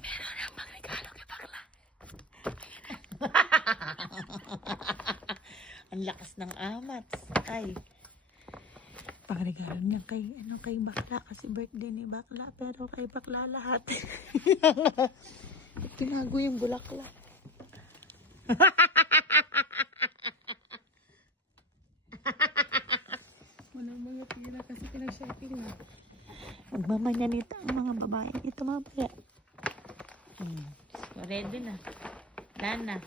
Meron ang mga regalo kay bakla. Ang lakas ng amats. Ay. Pangregalo niya kay bakla kasi birthday ni bakla, pero kay bakla lahat. Tinago yung bulaklak. Walang mga tira kasi pinag-shopping na. Magmamanyanita ang mga babae ito mamaya. So ready na. Lana.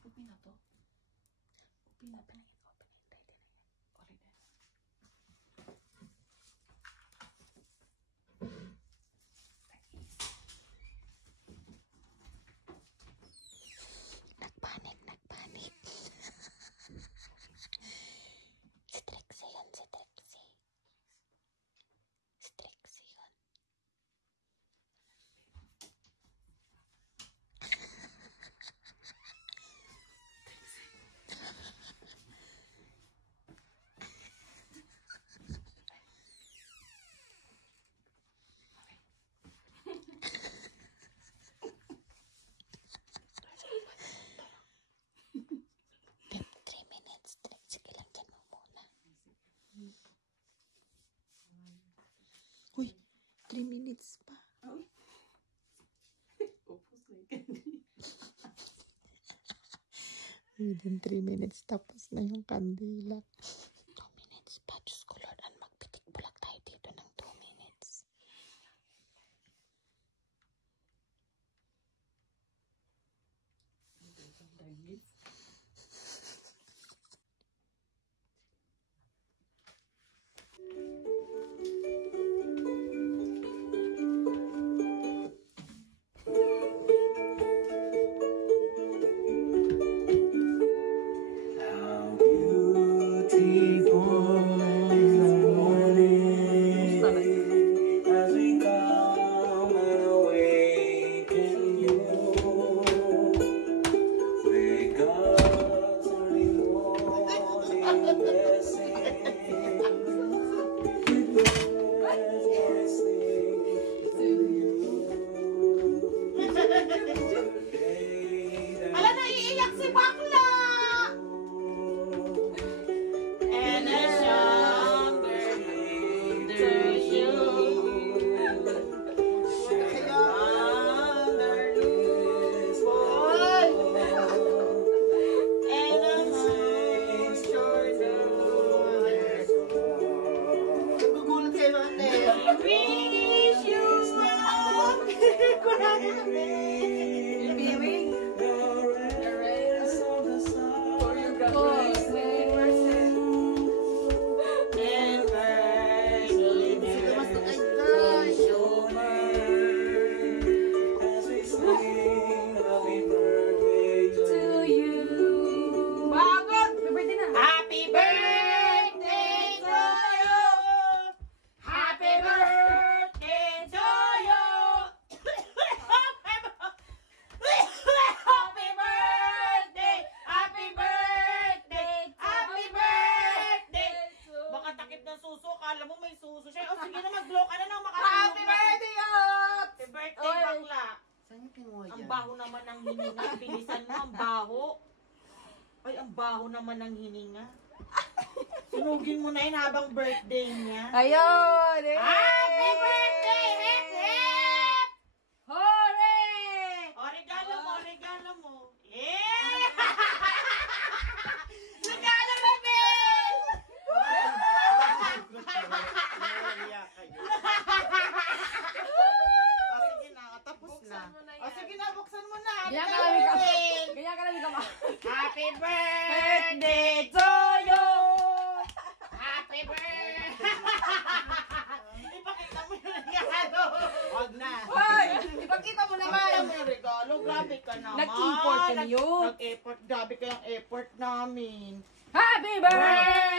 Kopi na to. Kopi na pa. Ready na yan. Ready na. Nagpanik. Si Trixie yun, si Trixie. Si Trixie yun. Uy, 3 minutes pa. Within 3 minutes tapos na yung kandila. 2 minutes pa. Diyos ko Lord, magpitik bulak tayo dito ng 2 minutes. Ang baho naman ng hininga. Bilisan mo, ang baho. Ay, ang baho naman ng hininga. Sunugin mo na yun habang birthday niya. Ayun! Eh! Happy birthday! Hip, hip! Hooray! O, regalo mo, regalo mo. Yeah! Regalo mo, Bill! Buksan mo na. Ganyan ka namin kama. Happy birthday to you! Happy birthday! Ipakita mo yung regalo. Huwag na. Hoy! Ipakita mo naman. Ipakita mo yung regalo. Grabe ka naman. Nag-import ka niyo. Nag-effort. Grabe ka yung effort namin. Happy birthday!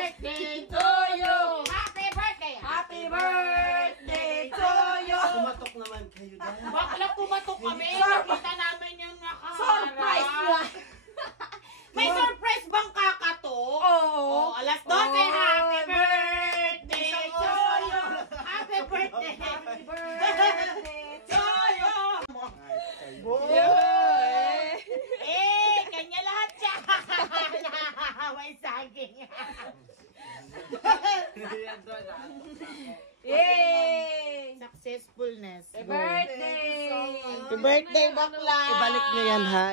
nakakato kami. Nakita namin yung nakaharap. Surprise lang. May surprise bang kakato? Oo. Alas 12, happy birthday to you. Happy birthday. Happy birthday to you. Kanya lahat siya. May saging. Yay! Successfulness. Happy birthday! Happy birthday, bakla. Ibalik niyo yan ha.